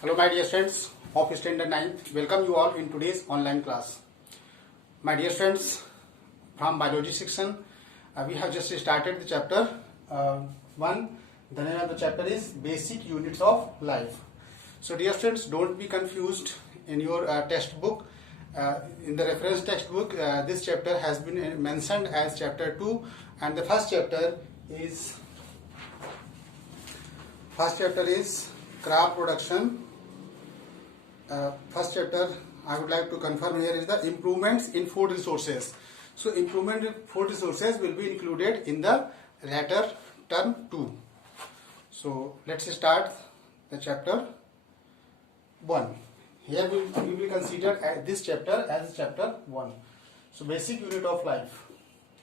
Hello my dear friends of standard 9th. Welcome you all in today's online class. My dear friends from biology section, we have just started the chapter 1. The name of the chapter is basic units of life. So dear friends, don't be confused in your textbook. In the reference textbook, this chapter has been mentioned as chapter 2, and the first chapter is crop production. First chapter I would like to confirm here is the improvements in food resources. So improvement in food resources will be included in the latter term 2. So let's start the chapter 1. Here we will consider this chapter as chapter 1. So basic unit of life.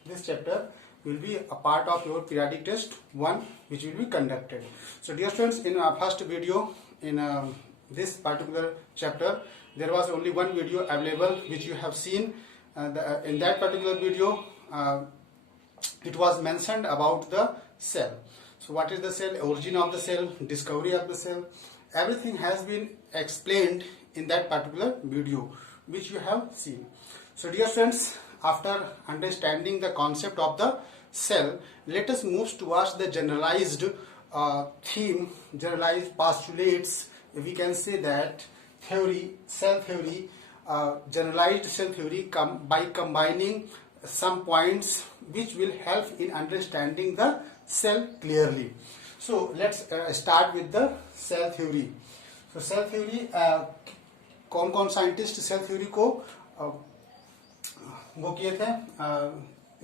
This chapter will be a part of your periodic test 1, which will be conducted. So dear students, in our first video in this particular chapter, there was only one video available which you have seen. In that particular video, it was mentioned about the cell. So what is the cell, origin of the cell, discovery of the cell, everything has been explained in that particular video which you have seen. So dear friends, after understanding the concept of the cell, let us move towards the generalized theme, generalized postulates. We can say that theory, cell theory, generalized cell theory by combining some points which will help in understanding the cell clearly. So let's start with the cell theory. So cell theory, कौन scientist cell theory को वो किए थे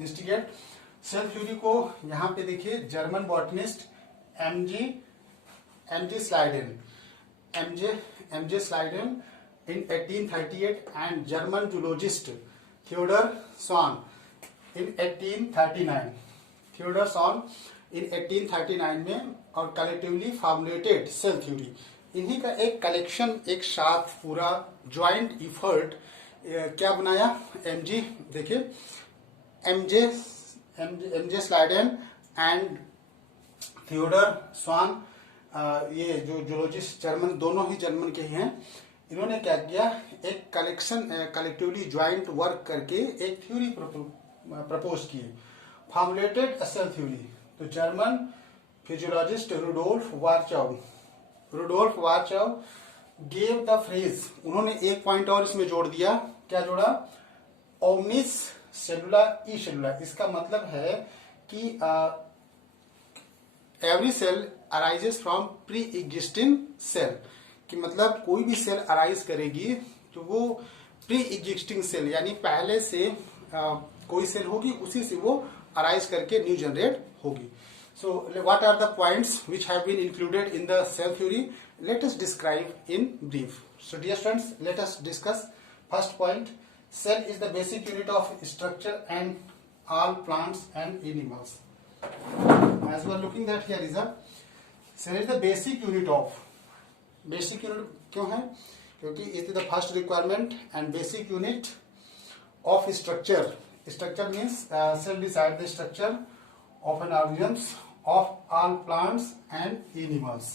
instigate. Cell theory को यहाँ पे देखिए German botanist MJ Schleiden in 1838 and German zoologist Theodor Schwann in 1839. Theodor Schwann in 1839 में और कलेक्टिवली फॉर्मुलेटेड सेल थ्योरी. इन्हीं का एक कलेक्शन, एक साथ पूरा ज्वाइंट इफर्ट क्या बनाया एमजी. देखिए एमजे स्लाइडेन एंड थियोडर स्वान, ये जो जूलॉजिस्ट जर्मन, दोनों ही जर्मन के ही हैं. इन्होंने क्या किया, एक कलेक्शन कलेक्टिवली ज्वाइंट वर्क करके एक थ्योरी प्रपोज किए, फॉर्मुलेटेड सेल थ्योरी. तो German physiologist Rudolf Virchow gave the phrase. उन्होंने एक पॉइंट और इसमें जोड़ दिया. क्या जोड़ा? ओमनिस सेलुला ई सेलुला. इसका मतलब है कि every cell arises from pre existing cell. कि मतलब कोई भी सेल अराइज करेगी तो वो प्री एग्जिस्टिंग सेल यानी पहले से कोई सेल होगी, उसी से वो अराइज करके न्यू जनरेट होगी. So what are the points which have been included in the cell theory? Let us describe in brief. So dear friends, let us discuss. First point, cell is the basic unit of structure and all plants and animals. As we are looking that here is a cell is the basic unit of. Basic unit क्यों है? क्योंकि it is the first requirement and basic unit of structure. Structure means cell decide the structure of an organisms of all plants and animals.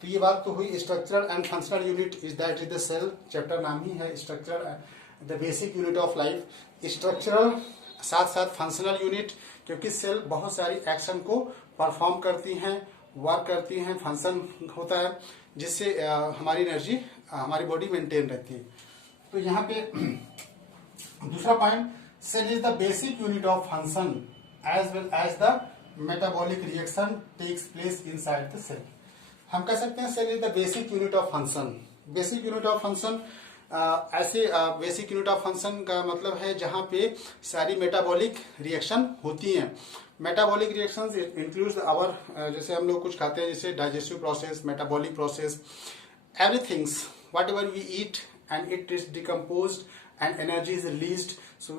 तो ये बात तो हुई structural and functional unit is that is the cell. Chapter नाम ही है structural, the basic unit of life. Structural साथ साथ फंक्शनल यूनिट, क्योंकि सेल बहुत सारी एक्शन को परफॉर्म करती हैं, वर्क करती हैं, फंक्शन होता है जिससे हमारी एनर्जी, हमारी बॉडी मेंटेन रहती है. तो यहाँ पे दूसरा point, cell is the basic unit of function as well as the metabolic reaction takes place inside the cell. हम कह सकते हैं cell is the basic unit of function. Basic unit of function ऐसे बेसिक यूनिट ऑफ फंक्शन का मतलब है जहां पे सारी मेटाबॉलिक रिएक्शन होती हैं. मेटाबॉलिक रिएक्शंस इंक्लूड्स आवर, जैसे हम लोग कुछ खाते हैं जैसे digestive process, metabolic process, everythings whatever we eat and it is decomposed and energy is released. So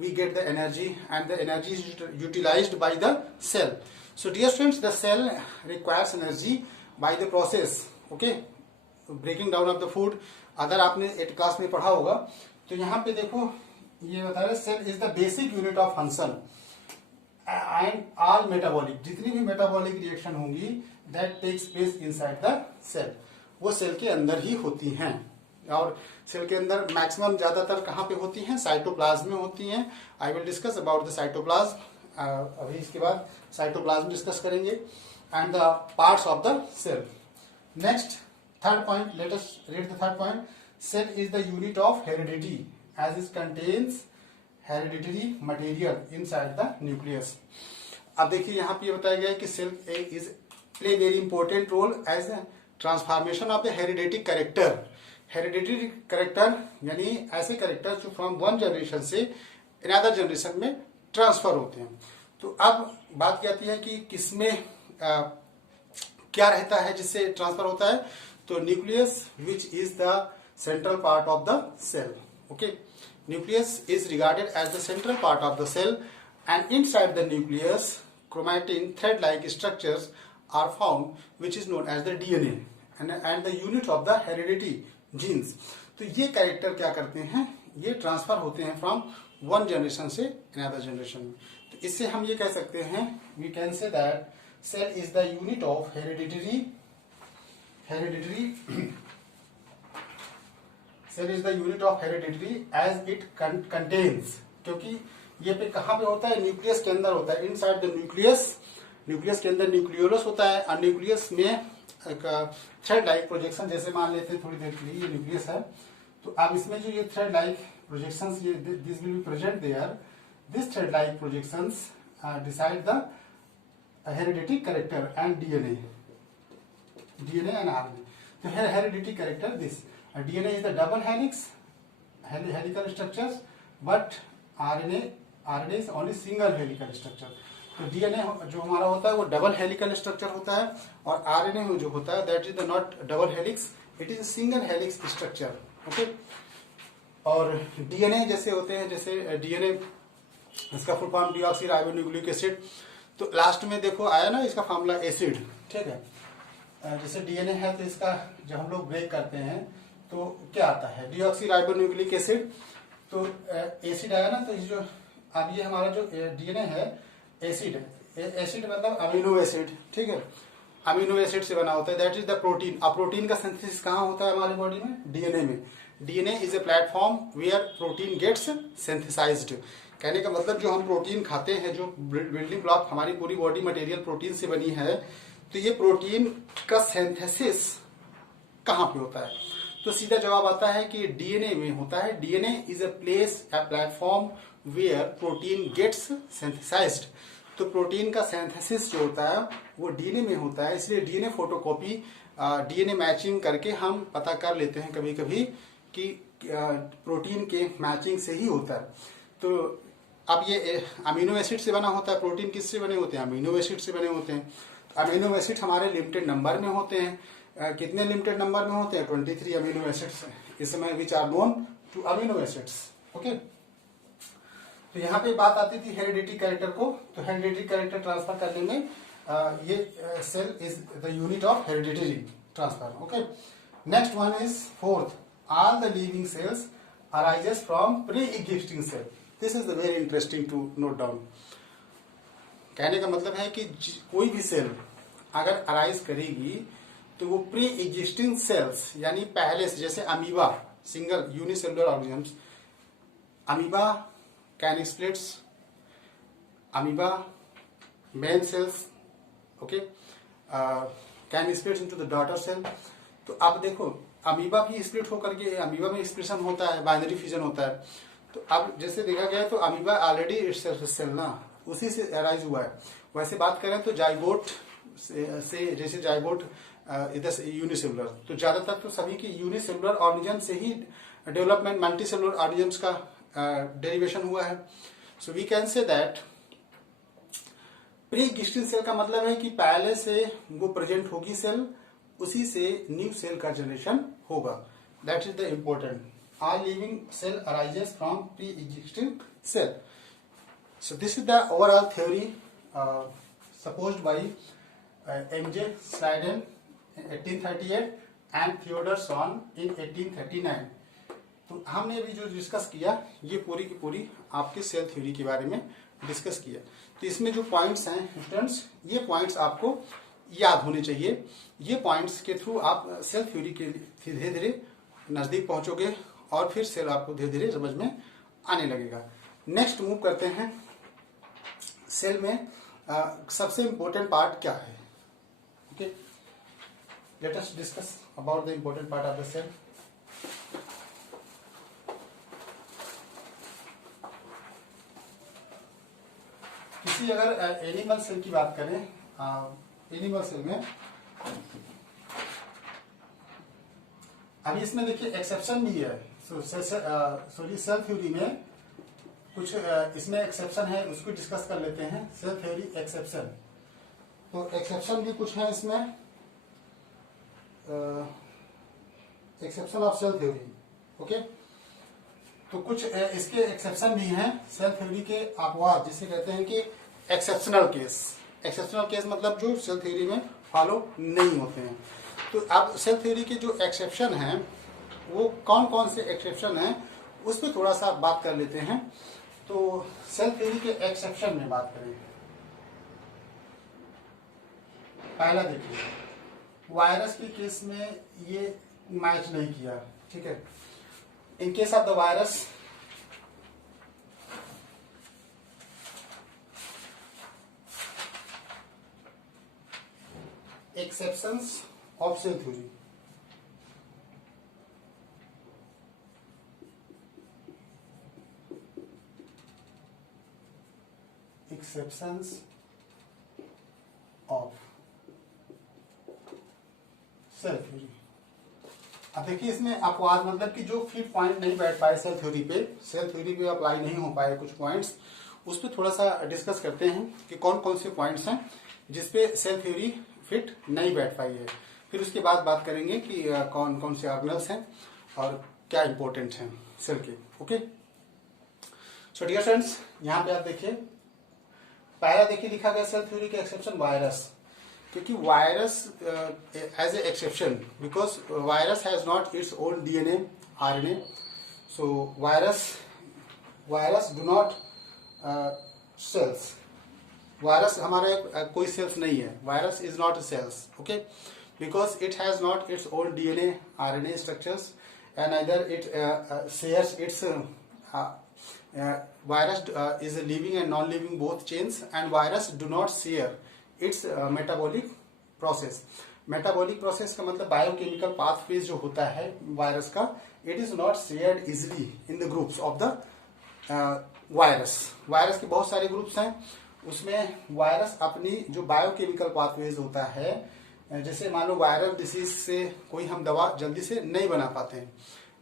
we get the energy and the energy is utilized by the cell. So dear friends, the cell requires energy by the process. Okay, breaking down of the food. अगर आपने 8th class में पढ़ा होगा तो यहाँ पे देखो ये बता रहे cell is the basic unit of function and all metabolic, जितनी भी मेटाबॉलिक रिएक्शन होंगी that takes place inside the cell. वो सेल के अंदर ही होती हैं। और सेल के अंदर मैक्सिमम ज्यादातर कहाँ पे होती हैं? साइटोप्लाज्म में होती हैं। I will discuss about the cytoplasm. अभी इसके बाद साइटोप्लाज्म डिस्कस करेंगे and the parts of the cell. Next third point, let us read the third point. Cell is the unit of heredity as it contains hereditary material inside the nucleus. अब देखिए यहाँ पे बताया गया है कि cell is play very important role as transformation of the hereditary character. Hereditary character यानी ऐसे कैरेक्टर जो फ्रॉम वन जनरेशन से अनदर जनरेशन में ट्रांसफर होते हैं। तो अब बात क्या आती है कि किसमें क्या रहता है जिससे ट्रांसफर होता है? तो nucleus which is the central part of the cell. Okay, nucleus is regarded as the central part of the cell and inside the nucleus chromatin thread like structures are found which is known as the DNA and the unit of the heredity genes। तो ये character क्या करते हैं? ये transfer होते हैं from one generation से another generation में। तो इससे हम ये कह सकते हैं, we can say that cell is the unit of hereditary cell is the unit of hereditary as it contains, क्योंकि ये पे कहाँ पे होता है? न्यूक्लियस के अंदर होता है, इनसाइड द न्यूक्लियस। न्यूक्लियस के अंदर न्यूक्लियोलस होता है और न्यूक्लियस में एक थ्रेड लाइक प्रोजेक्शन, जैसे मान लेते हैं थोड़ी देर के लिए ये न्यूक्लियस है, तो अब इसमें जो ये थ्रेड लाइक प्रोजेक्शंस, ये this will be present there, this thread like projections decide the hereditary character and DNA and RNA. तो hereditary character this DNA is the double helix helical structures, but RNA is only single helical structure. तो DNA जो हमारा होता है वो double helical structure होता है और आरएनए जो होता है that is the not double helix, it is single helix structure. Okay, और डीएनए जैसे होते हैं, जैसे डीएनए इसका फुल फॉर्म डीऑक्सीराइबोन्यूक्लिक एसिड। तो लास्ट में देखो आया ना इसका फॉर्मूला एसिड, ठीक है। जैसे डीएनए है तो इसका जब हम लोग ब्रेक करते हैं तो क्या आता है? Deoxyribonucleic acid. तो एसिड आया ना, तो ये जो अब ये हमारा जो डीएनए है एसिड है, एसिड मतलब अमीनो एसिड, ठीक है। अमीनो एसिड से बना होता है, दैट इज द प्रोटीन। अब प्रोटीन का सिंथेसिस कहाँ होता है हमारी बॉडी में? डीएनए में। DNA is a platform where protein gets synthesized. कहने का मतलब जो हम प्रोटीन खाते हैं, जो बिल्डिंग ब्लॉक हमारी पूरी बॉडी मटेरियल प्रोटीन से बनी है, तो ये प्रोटीन का सिंथेसिस कहाँ पे होता है? तो सीधा जवाब आता है कि डीएनए में होता है। DNA is a place, a platform where protein gets synthesized. तो प्रोटीन का सिंथेसिस जो होता है वो डीएनए में होता है, इसलिए डीएनए फोटोकॉपी, डीएनए मैचिंग करके हम पता कर लेते हैं कभी कभी कि प्रोटीन के मैचिंग से ही होता है। तो अब ये अमीनो एसिड से बना होता है, प्रोटीन किससे बने होते हैं? अमीनो एसिड से बने होते हैं। अमीनो एसिड हमारे लिमिटेड नंबर में होते हैं। कितने लिमिटेड नंबर में होते हैं? 23 अमीनो एसिड्स इस समय which are known to amino acids. Okay, तो यहाँ पे बात आती थी हेरिडिटी कैरेक्टर को। तो हेरिडिटी कैरेक्टर ट्रांसफर करने में ये cell is the unit of hereditary transfer. Okay, next one is fourth, all the living cells arises from pre existing cell. This is the very interesting to note down. कहने का मतलब है कि कोई भी सेल अगर अराइज करेगी तो वो प्री एग्जिस्टिंग सेल्स यानी पहले से, जैसे amoeba single unicellular organisms, amoeba can splits, amoeba main cells, okay, can splits into the daughter cell. तो अब देखो अमीबा भी स्प्लिट होकर के, अमीबा में एक्सप्रेशन होता है, बाइनरी फ्यूजन होता है। तो अब जैसे देखा गया तो अमीबा ऑलरेडी इट्सेल्फ सेल ना, उसी से अराइज हुआ है। वैसे बात करें तो जाइगोट से जैसे जाइगोट इधर से यूनिसेलुलर, तो ज्यादातर तो सभी की यूनिसेलुलर ऑर्गेनिज्म से ही डेवलपमेंट मल्टीसेलुलर ऑर्गेनिज्म्स का डेरिवेशन हुआ है। So we can say that pre existing cell का मतलब है कि पहले से वो प्रेजेंट होगी सेल, उसी से न्यू सेल का जनरेशन होगा। That is the important. All living cell arises from pre existing cell. So this is the overall theory supposed by M.J. Schleiden in 1838 and Theodor Schwann in 1839। तो हमने अभी जो discuss किया ये पूरी की पूरी आपके सेल थ्योरी के बारे में डिस्कस किया। तो इसमें जो पॉइंट्स हैं स्टूडेंट्स, ये पॉइंट्स आपको याद होने चाहिए। ये पॉइंट्स के थ्रू आप सेल थ्योरी के धीरे धीरे नजदीक पहुंचोगे और फिर सेल आपको धीरे धीरे समझ में आने लगेगा। नेक्स्ट मूव करते हैं, सेल में सबसे इंपॉर्टेंट पार्ट क्या है। Okay, let us discuss about the important part of the cell. किसी अगर एनिमल सेल की बात करें, एनिमल सेल में अभी इसमें देखिए एक्सेप्शन भी है। सॉरी, सेल थ्योरी में कुछ इसमें एक्सेप्शन है, उसको डिस्कस कर लेते हैं। सेल थ्योरी एक्सेप्शन, तो एक्सेप्शन भी कुछ है इसमें, exception of cell theory. Okay, तो कुछ इसके एक्सेप्शन भी हैं सेल थ्योरी के अपवाद, जिसे कहते हैं कि एक्सेप्शनल केस। एक्सेप्शनल केस मतलब जो सेल थ्योरी में फॉलो नहीं होते हैं। तो अब सेल थ्योरी के जो एक्सेप्शन हैं वो कौन कौन से एक्सेप्शन हैं उस पर थोड़ा सा बात कर लेते हैं। तो सेल थ्योरी के एक्सेप्शन में बात करें, पहला देखिए, वायरस के केस में ये मैच नहीं किया, ठीक है। In case of the virus, exceptions of cell theory, exceptions of cell theory. अब देखिए इसमें अपवाद मतलब कि जो फिट पॉइंट नहीं बैठ पाए सेल थ्योरी पे अप्लाई नहीं हो पाए कुछ पॉइंट्स, उस पर थोड़ा सा डिस्कस करते हैं कि कौन कौन से पॉइंट्स हैं जिसपे सेल थ्योरी फिट नहीं बैठ पाई है। फिर उसके बाद बात करेंगे कि कौन कौन से ऑर्गेनल्स हैं और क्या इंपॉर्टेंट हैं सेल के। ओके, सो डियर फ्रेंड्स, यहाँ पे आप देखिए, पहला देखिए लिखा गया सेल थ्योरी के एक्सेप्शन वायरस, क्योंकि virus as a exception, because virus has not its own DNA RNA, so virus do not cells. Virus हमारा एक कोई सेल्स नहीं है, virus is not cells. Okay, because it has not its own DNA RNA structures and either it shares its virus is living and non-living both chains, and virus do not share its metabolic process. Metabolic process का मतलब biochemical pathways जो होता है virus का, it is not shared easily in the groups of the virus. Virus के बहुत सारे groups हैं, उसमें वायरस अपनी जो बायोकेमिकल पाथवेज होता है, जैसे मान लो वायरल डिसीज से कोई हम दवा जल्दी से नहीं बना पाते हैं,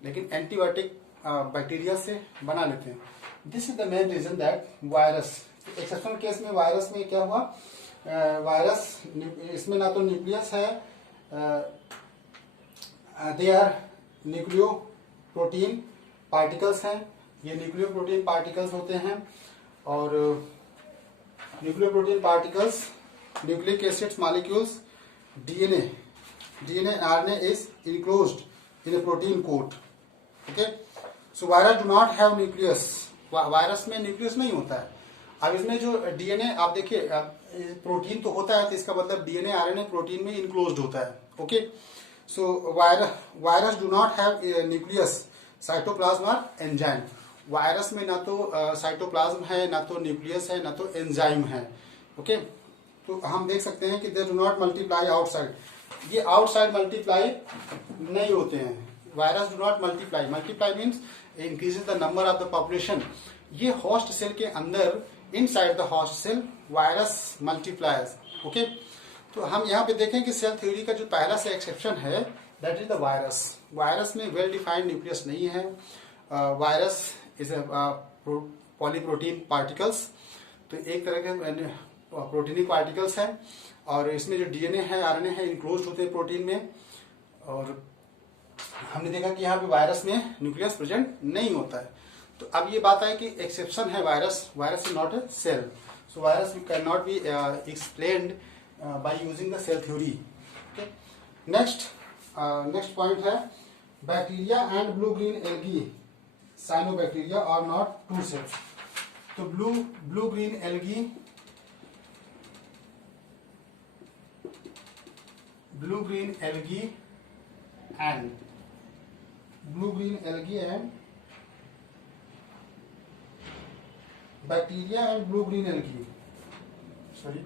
लेकिन एंटीबायोटिक बैक्टीरिया से बना लेते हैं। This is the main reason that virus, exceptional case में वायरस में क्या हुआ, वायरस इसमें ना तो न्यूक्लियस है, they are nucleo protein particles हैं, ये न्यूक्लियो प्रोटीन पार्टिकल्स होते हैं, और nucleo protein particles, nucleic acids molecules, DNA RNA is enclosed in a protein coat. Okay, so virus do not have nucleus, virus में nucleus नहीं होता है। अब इसमें जो डीएनए आप देखिए, प्रोटीन तो होता है, तो इसका मतलब डीएनए आरएनए प्रोटीन में इनक्लोज्ड होता है। Okay, so virus do not have nucleus, cytoplasm और एंजाइम। वायरस में ना तो साइटोप्लाज्म है, ना तो न्यूक्लियस है, ना तो एंजाइम है। ओके, तो हम देख सकते हैं कि they do not multiply outside, ये आउटसाइड मल्टीप्लाई नहीं होते हैं। Virus do not multiply, multiply means increases the number of the population. ये होस्ट सेल के अंदर, inside the host cell virus multipliers. Okay, तो हम यहाँ पे देखें कि सेल थ्योरी का जो पहला से एक्सेप्शन है that is the virus. Virus में वेल डिफाइंड न्यूक्लियस नहीं है, वायरस इज पॉलीप्रोटीन पार्टिकल्स, तो एक तरह के प्रोटीनिक पार्टिकल्स हैं, और इसमें जो डीएनए है आरएनए है इनक्लोज्ड होते हैं प्रोटीन में। और हमने देखा कि यहाँ पे वायरस में न्यूक्लियस प्रेजेंट नहीं होता है। तो अब ये बात है कि एक्सेप्शन है virus, virus is not a cell, so virus can not be explained by using the cell theory. Next point है bacteria and blue green algae cyanobacteria are not true cells. तो blue green algae, blue green algae, cyanobacteria are not true cells. तो blue green algae, cyanobacteria are not true cells. तो blue green algae, blue green algae, cyanobacteria are not true cells. तो blue green algae, blue green algae and bacteria and blue green algae, sorry,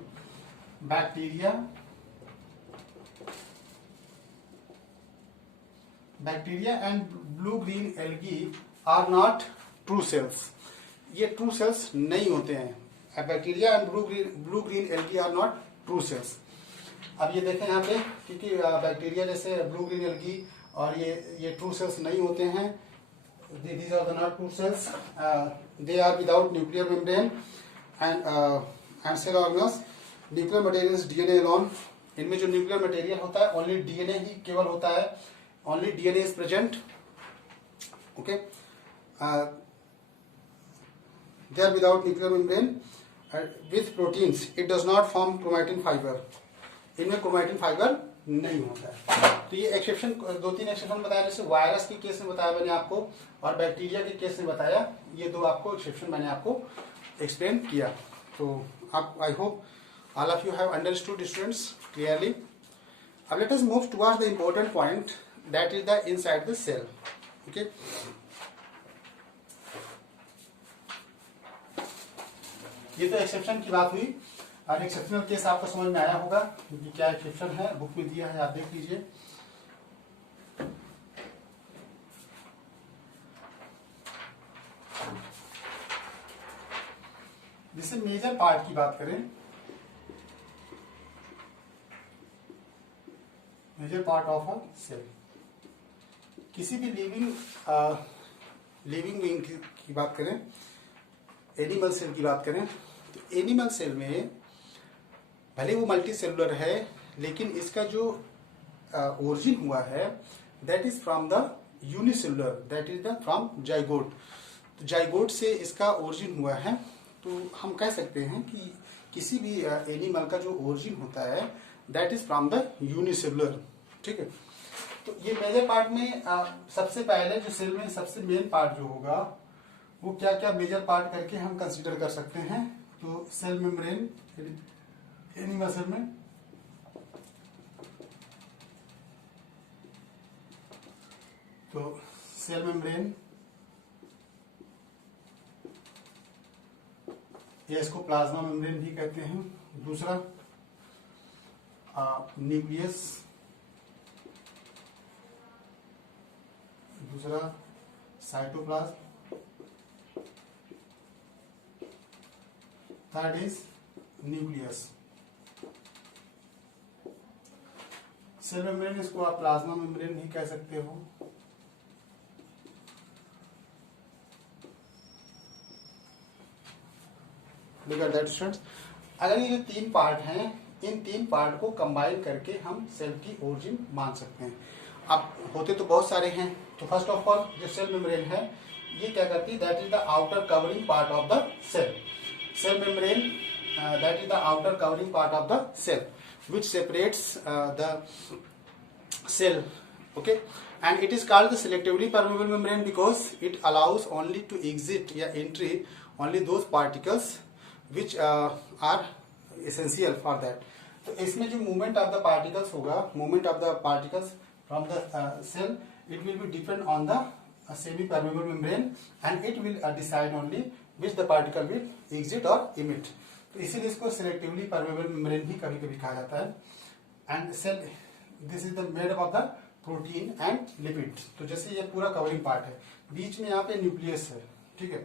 bacteria and blue green algae are not true cells. ये true cells नहीं होते हैं। Bacteria and blue green algae are not true cells. अब ये देखें यहाँ पे, क्योंकि बैक्टीरिया जैसे ब्लू ग्रीन एल्गी और ये ट्रू सेल्स नहीं होते हैं। These are the not true cells. They are without nuclear membrane and cell organelles. Nuclear material is DNA alone. इनमें जो न्यूक्लियर मटेरियल होता है ओनली डीएनए ही केवल होता है, only DNA is present. Okay, they are without nuclear membrane with proteins. It does not form chromatin fibre. इनमें chromatin fibre नहीं होता है। तो ये एक्सेप्शन, 2-3 एक्सेप्शन बताया, जैसे वायरस के केस में बताया मैंने आपको और बैक्टीरिया के केस में बताया। ये 2 आपको एक्सेप्शन मैंने आपको एक्सप्लेन किया। तो आप, I hope all of you have understood students clearly. Now let us move towards the important point, that is the inside the cell. Okay, ये तो एक्सेप्शन की बात हुई और एक्सेप्शनल केस आपको समझ में आया होगा कि क्या एक्सेप्शन है, बुक में दिया है, आप देख लीजिए। जैसे मेजर पार्ट की बात करें, major part of a cell, किसी भी लिविंग बीइंग की बात करें, एनिमल सेल की बात करें, तो एनिमल सेल में भले वो मल्टी सेलुलर है, लेकिन इसका जो ओरिजिन हुआ है that is from the unicellular, that is the from zygote. तो जाइगोट से इसका ओरिजिन हुआ है। तो हम कह सकते हैं कि किसी भी एनिमल का जो ओरिजिन होता है that is from the unicellular. ठीक है, तो ये मेजर पार्ट में सबसे पहले जो सेल में सबसे मेन पार्ट जो होगा वो क्या क्या मेजर पार्ट करके हम कंसीडर कर सकते हैं। तो सेल मेम्ब्रेन, एनिमल सेल में तो सेल मेम्ब्रेन, या इसको प्लाज्मा मेम्ब्रेन भी कहते हैं। दूसरा न्यूक्लियस, दूसरा cytoplasm, third is nucleus. Cell membrane, इसको आप प्लाज्मा मेम्ब्रेन भी कह सकते हो। लुक एट दैट स्टूडेंट्स, अगर ये जो 3 पार्ट हैं, इन 3 पार्ट को कंबाइन करके हम सेल की ओरिजिन मान सकते हैं। अब होते तो बहुत सारे हैं। तो फर्स्ट ऑफ ऑल जो सेल मेम्ब्रेन है ये क्या करती है, that is the outer covering part of the cell. Cell membrane that is the outer covering part of the cell which separates the cell. Okay, and it is called the selectively permeable membrane because it allows only to exit या entry only those particles which are essential for that. तो इसमें जो movement of the particles होगा, movement of the particles from the cell, it will be depend on the semi permeable membrane and it will decide only which the particle will exit or emit. तो इसीलिए इसको selectively permeable membrane भी कभी कभी कहा जाता है। And cell, this is the made up of the protein and lipid. तो जैसे ये पूरा कवरिंग पार्ट है, बीच में यहाँ पे न्यूक्लियस है। ठीक है,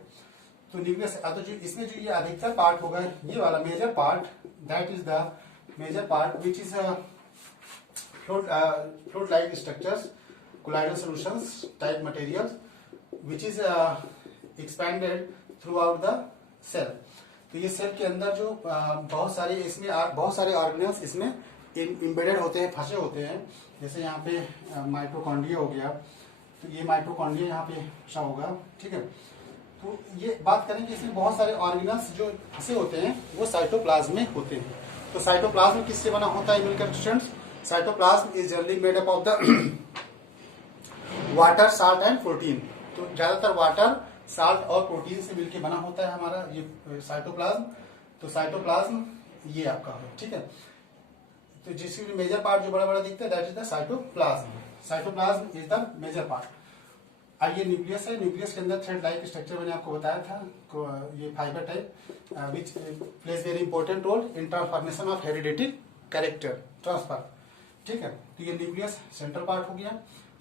तो न्यूक्लियस, तो जो इसमें जो ये अधिकतर पार्ट होगा, ये वाला major part, that is the major part which is fluid like structures, colloidal solutions type materials which is expanded throughout the cell. तो ये सेल के अंदर जो बहुत सारे इसमें बहुत सारे ऑर्गेनेल्स इसमें इम्बेडेड होते हैं, फंसे होते हैं। जैसे यहाँ पे माइटोकॉन्ड्रिया हो गया, तो ये माइटोकॉन्ड्रिया यहाँ पे फंसा होगा। ठीक है, तो ये बात करें कि इसमें बहुत सारे ऑर्गेनेल्स जो फंसे होते हैं वो साइटोप्लाज्म में होते हैं। तो साइटोप्लाज्म किससे बना होता है मिलकर students? Cytoplasm is generally made up of the water, salt and protein. तो ज्यादातर वाटर, साल्ट और प्रोटीन से मिलकर बना होता है हमारा ये साइटोप्लाज्म। तो साइटोप्लाज्म ये आपका है। ठीक है, तो जिसकी भी मेजर पार्ट जो बड़ा बड़ा दिखता है that is the cytoplasm. Cytoplasm is the major part. ये न्यूक्लियस है, न्यूक्लियस के अंदर थ्रेड लाइक स्ट्रक्चर मैंने आपको बताया था, ये fibre type which plays very important role in transformation of hereditary character transfer. ठीक है, तो ये न्यूक्लियस सेंट्रल पार्ट हो गया,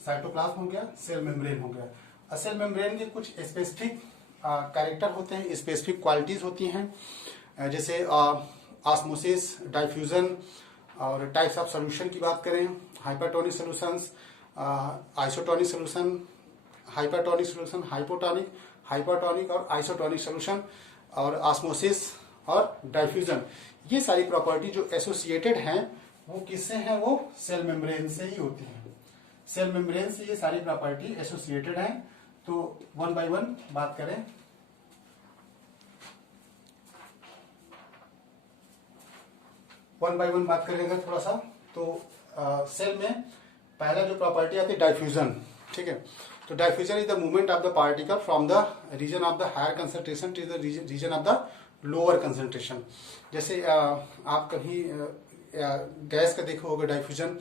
साइटोप्लाज्म हो गया, सेल मेम्ब्रेन हो गया। सेल मेम्ब्रेन के कुछ स्पेसिफिक कैरेक्टर होते हैं, स्पेसिफिक क्वालिटीज होती हैं, जैसे ऑस्मोसिस, डाइफ्यूजन और टाइप्स ऑफ सोल्यूशन की बात करें, hypertonic solutions, isotonic solution, hypertonic solution, hypotonic, hypertonic और आइसोटोनिक सोल्यूशन, और ऑस्मोसिस और डाइफ्यूजन। ये सारी प्रॉपर्टी जो एसोसिएटेड हैं वो किससे हैं? वो सेल मेम्ब्रेन से ही होती हैं। सेल मेम्ब्रेन से ये सारी प्रॉपर्टी एसोसिएटेड हैं। तो वन बाय वन बात करें। वन बाय वन बात करेंगे थोड़ा सा, तो सेल में पहला जो प्रॉपर्टी आती है डाइफ्यूजन। ठीक है, तो diffusion is the movement of the particle from the region of the higher concentration to the region of the lower concentration. जैसे आप कभी गैस का देखो होगा डाइफ्यूजन,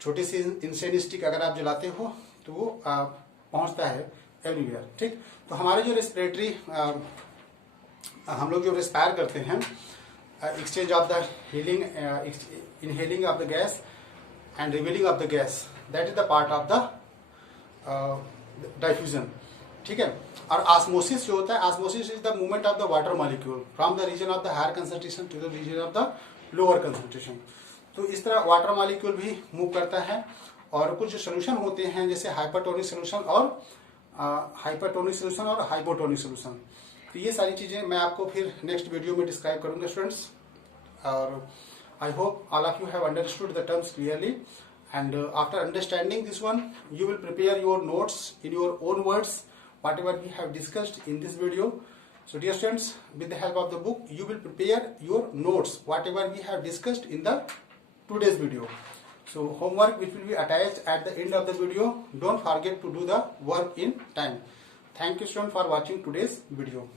छोटी सी इंसेन स्टिक अगर आप जलाते हो तो वो पहुंचता है एवरीवेयर। ठीक, तो हमारे जो रेस्पिरेटरी हम लोग जो रेस्पायर करते हैं, exchange of the exhaling, inhaling of the gas and releasing of the gas, that is the part of the diffusion. ठीक है, और ऑस्मोसिस जो होता है, osmosis is the movement of the water molecule from the region of the higher concentration to the region of the lower concentration. तो इस तरह water molecule भी मूव करता है। और कुछ सोल्यूशन होते हैं जैसे हाइपरटोनिक सोल्यूशन और हाइपोटोनिक सोल्यूशन। तो ये सारी चीजें मैं आपको फिर नेक्स्ट वीडियो में डिस्क्राइब करूंगा स्टूडेंट्स। और I hope all of you have understood the terms clearly, and after understanding this one you will prepare your notes in your own words whatever we have discussed in this video. So dear students, with the help of the book you will prepare your notes whatever we have discussed in the today's video. So homework which will be attached at the end of the video, don't forget to do the work in time. Thank you students for watching today's video.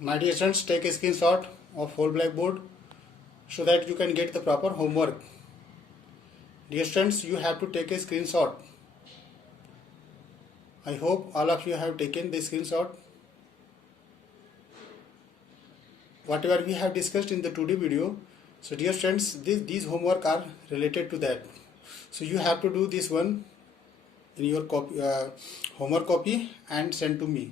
My dear students, take a screenshot of whole blackboard so that you can get the proper homework. Dear students, you have to take a screenshot. I hope all of you have taken the screenshot. Whatever we have discussed in the today video, so dear students, these homework are related to that. So you have to do this one in your copy, homework copy and send to me.